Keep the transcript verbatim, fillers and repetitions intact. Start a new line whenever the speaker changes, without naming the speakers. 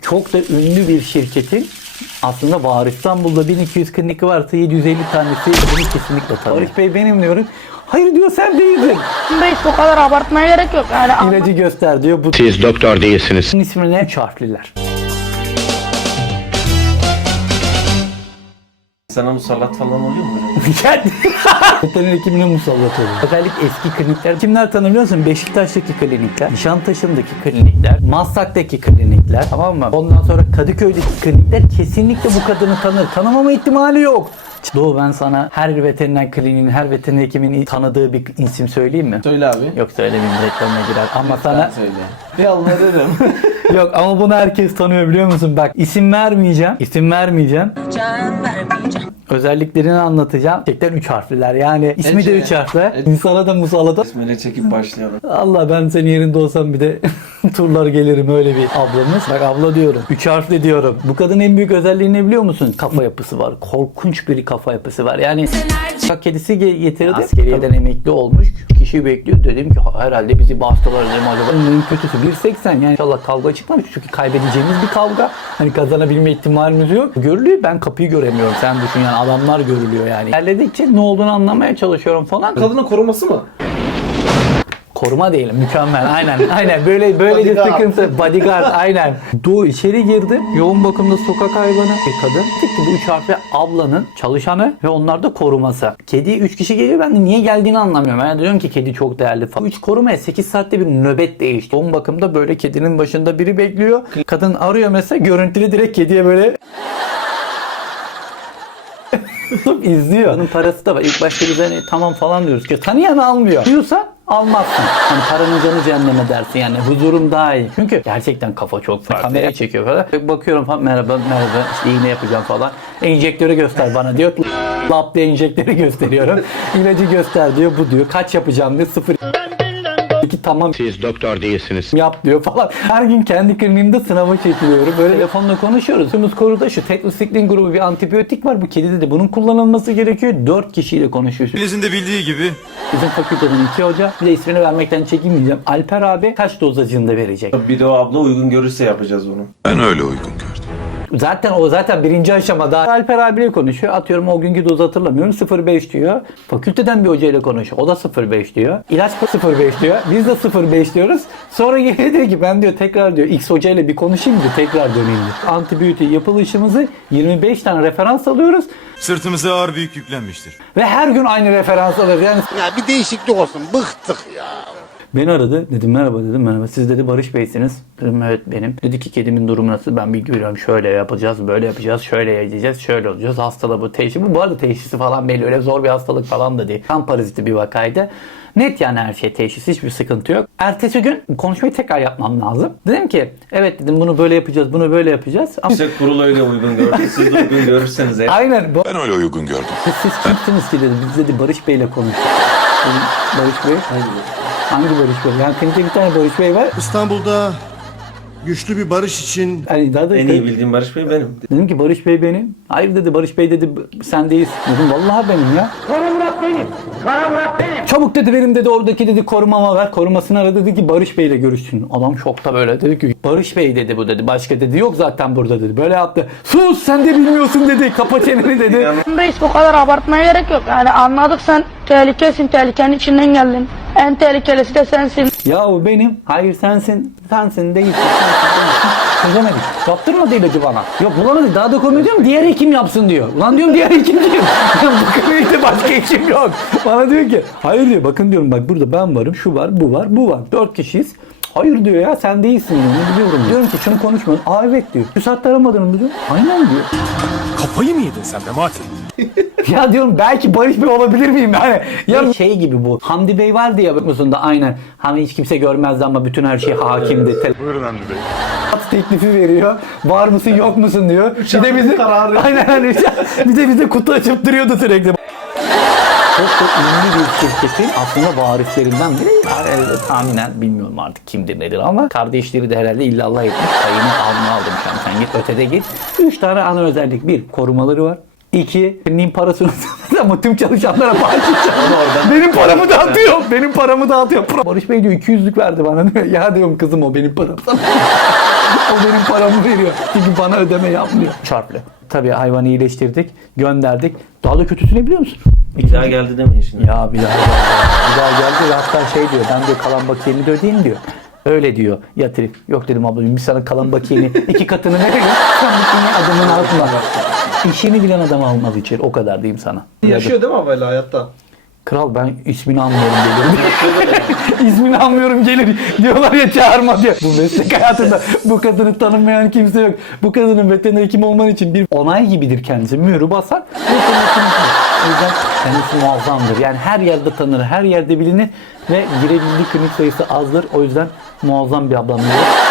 çok da ünlü bir şirketin aslında var. İstanbul'da bin iki yüz kliniki varsa yedi yüz elli tanesi bunu kesinlikle tanıyor. Barış Bey benim diyorum. Hayır diyor, sen değildin.
Bey bu kadar abartmaya gerek yok. Yani
İlacı göster diyor. Bu
Siz doktor değilsiniz.
bunun ismi ne? Üç harfliler.
Sana musallat falan oluyor mu?
Veteriner hekimine musallat oluyor. Özellikle eski klinikler. Kimler tanır biliyor musun? Beşiktaş'taki klinikler, Nişantaşı'ndaki klinikler, Maslak'taki klinikler, tamam mı? Ondan sonra Kadıköy'deki klinikler kesinlikle bu kadını tanır. Tanımama ihtimali yok. Doğu, ben sana her veteriner kliniğin, her veteriner hekimin tanıdığı bir isim söyleyeyim mi?
Söyle abi.
Yok, söylemeyeyim, reklamına girer. Ama sana...
Söyle. Bir anlarım.
Yok ama bunu herkes tanıyor biliyor musun? Bak, isim vermeyeceğim. İsim vermeyeceğim. Özelliklerini anlatacağım. Gerçekten üç harfliler. Yani ismi
Ece.
de üç harfli.
Ece.
İnsana da musallat.
İsmini çekip başlayalım.
Allah, ben senin yerinde olsam bir de turlar gelirim, öyle bir ablamız. Bak, abla diyorum. Üç harfli diyorum. Bu kadının en büyük özelliği ne biliyor musun? Kafa yapısı var. Korkunç bir kafa yapısı var. Yani bak, kedisi getirdi. Askeriyeden emekli olmuş. Kişi bekliyor. Dedim ki herhalde bizi bastılar dedim acaba. En kötüsü bir seksen. Yani inşallah kavga çıkmamış. Çünkü kaybedeceğimiz bir kavga. Hani kazanabilme ihtimalimiz yok. Görülüyor. Ben kapıyı göremiyorum. Sen düşün yani, adamlar görülüyor yani. İlerledikçe ne olduğunu anlamaya çalışıyorum falan.
Kadının koruması mı?
Koruma değil, mükemmel. Aynen, aynen. Böyle böyle bir
Bodyguard.
sıkıntı. Bodyguard, aynen. Doğu içeri girdi. Yoğun bakımda sokak hayvanı bir kadın. Tıpkı bu üç harfli ablanın çalışanı ve onlar da koruması. Kedi üç kişi geliyor. Ben de niye geldiğini anlamıyorum. Yani diyorum ki kedi çok değerli falan. üç korumaya sekiz saatte bir nöbet değişti. Yoğun bakımda böyle kedinin başında biri bekliyor. Kadın arıyor mesela, görüntülü direkt kediye böyle izliyor. Bunun parası da var. İlk başta biz hani tamam falan diyoruz ki tanıyan almıyor. Diyorsa almazsın. Hani paranın canı cehenneme dersin yani. Huzurum daha iyi. Çünkü gerçekten kafa çok farklı. Kameraya çekiyor falan. Bakıyorum falan, merhaba merhaba işte iğne yapacağım falan. Enjektörü göster bana diyor. Lap diye enjektörü gösteriyorum. İlacı göster diyor. Bu diyor. Kaç yapacağım diyor. Sıfır. İki tamam
Siz doktor değilsiniz.
yap diyor falan. Her gün kendi kliniğimde sınava çekiliyorum. Böyle telefonla konuşuyoruz. Tümüz koruda şu tetrasikliin grubu bir antibiyotik var. Bu kedide de bunun kullanılması gerekiyor. Dört kişiyle konuşuyoruz.
Birinizin de bildiği gibi.
Bizim fakülteden iki hoca. Bir de ismini vermekten çekinmeyeceğim. Alper abi kaç dozacında verecek?
Bir de o abla uygun görürse yapacağız bunu.
Ben öyle uygun gördüm.
Zaten o zaten birinci aşamada. Alper abiyle konuşuyor. Atıyorum o günkü dozu hatırlamıyorum. sıfır virgül beş diyor. Fakülteden bir hocayla konuşuyor. O da sıfır virgül beş diyor. İlaç sıfır virgül beş diyor. Biz de sıfır virgül beş diyoruz. Sonra geliyor diyor ki ben diyor tekrar diyor X hocayla bir konuşayım diyor. Tekrar döneyim diyor. Antibiyotik yapılışımızı yirmi beş tane referans alıyoruz.
Sırtımıza ağır bir yük yüklenmiştir.
Ve her gün aynı referans alıyoruz. Yani
Ya bir değişiklik olsun. Bıktık ya.
beni aradı. Dedim merhaba dedim merhaba. Siz dedi Barış Bey'siniz. Dedim evet benim. Dedi ki kedimin durumu nasıl? Ben bilgi veriyorum. Şöyle yapacağız, böyle yapacağız, şöyle yiyeceğiz, şöyle olacağız. Hastalığı bu, teşhisi bu. Bu arada teşhisi falan belli. Öyle zor bir hastalık falan da değil. Kan paraziti bir vakaydı. Net yani her şey, teşhis, hiçbir sıkıntı yok. Ertesi gün konuşmayı tekrar yapmam lazım. Dedim ki evet dedim bunu böyle yapacağız, bunu böyle yapacağız. Ama
İşte kurul öyle uygun gördü. Siz de uygun görürseniz eğer.
aynen. Bu...
Ben öyle uygun gördüm.
Siz, siz kimsiniz ki dedi. Biz dedi Barış Bey'le konuştuk. Dedim, Barış Bey? Hangi Barış Bey? Yani klinikte bir tane Barış Bey var.
İstanbul'da güçlü bir barış için
Yani daha da
En iyi bildiğim Barış Bey benim.
dedim ki Barış Bey benim. Hayır dedi Barış Bey dedi sen değilsin. Dedim vallahi benim ya. Kara Murat benim. Kara Murat benim. Çabuk dedi benim dedi oradaki dedi korumama ver. Korumasını aradı dedi ki Barış Bey'le görüşsün. Adam şokta böyle dedi ki Barış Bey dedi bu dedi. Başka dedi yok zaten burada dedi. Böyle yaptı. Sus sen de bilmiyorsun dedi. Kapa çeneni dedi.
Reis bu kadar abartmaya gerek yok. Yani anladık, sen tehlikesin, tehlikenin içinden geldin. En tehlikelisi de sensin.
Ya o benim. Hayır sensin. Sensin değilsin. Sensin değilsin. Çözemedik. Yaptırmadı ilacı bana. Yok bulamadık. Daha da komik diyorum. Diğer hekim yapsın diyor. Ulan diyorum diğer hekim kim? Bu klinikte başka hekim yok. Bana diyor ki hayır diyor. Bakın diyorum bak burada ben varım. Şu var, bu var, bu var. Dört kişiyiz. Hayır diyor ya sen değilsin diyor. Ne biliyorum diyor. Diyorum ki şunu konuşmayın. Aa evet diyor. Şu saatte aramadın mı diyor. Aynen diyor.
Kafayı mı yedin sen Memati?
Ya diyorum belki Barış Bey olabilir miyim yani? Ya şey gibi bu. Hamdi Bey vardı ya bakmasında aynen. Hani hiç kimse görmezdi ama bütün her şey hakimdi.
Buyurun Hamdi Bey.
Teklifi veriyor. Var mısın yok musun diyor. Bir de bize
kararı.
aynen hani bir de bize kutu açıp duruyordu sürekli. Çok çok ünlü bir şirketin aslında varislerinden biri. Yani, tahminen bilmiyorum artık kimdir nedir ama kardeşleri de herhalde illallah etmiş. Payını alma aldım şu an. Sen git ötede git. Üç tane ana özellik. Bir, korumaları var. İki, kliniğin parasını ama tüm çalışanlara bağışlayacağım. Benim paramı dağıtıyor. Benim paramı dağıtıyor. Barış Bey diyor iki yüzlük verdi bana diyor. Ya diyorum kızım o benim param. O benim paramı veriyor. Çünkü bana ödeme yapmıyor. Çarplı. Tabii hayvanı iyileştirdik, gönderdik. Daha da kötüsü ne biliyor musun?
Bir daha geldi demeyin şimdi.
Ya bir daha geldi. Bir daha geldi ve hatta şey diyor. Ben diyor kalan bakiyeni de ödeyeyim diyor. Öyle diyor yatırıp. Yok dedim ablacığım biz sana kalan bakiyeni iki katını veriyoruz. Sen bütün adamın altına. İşini bilen adam almaz içeri. O kadar diyeyim sana.
Yaşıyor değil mi abi hala hayatta?
Kral ben ismini anmıyorum gelir. İsmini anmıyorum gelir. Diyorlar ya çağırma diyor. Bu meslek hayatında bu kadını tanımayan kimse yok. Bu kadının veteriner hekim olman için bir onay gibidir kendisi. Mührü basar. Veteriner hekimdir. O yüzden kendisi muazzamdır. Yani her yerde tanır, her yerde bilinir ve girebildiği klinik sayısı azdır. O yüzden muazzam bir ablamız var.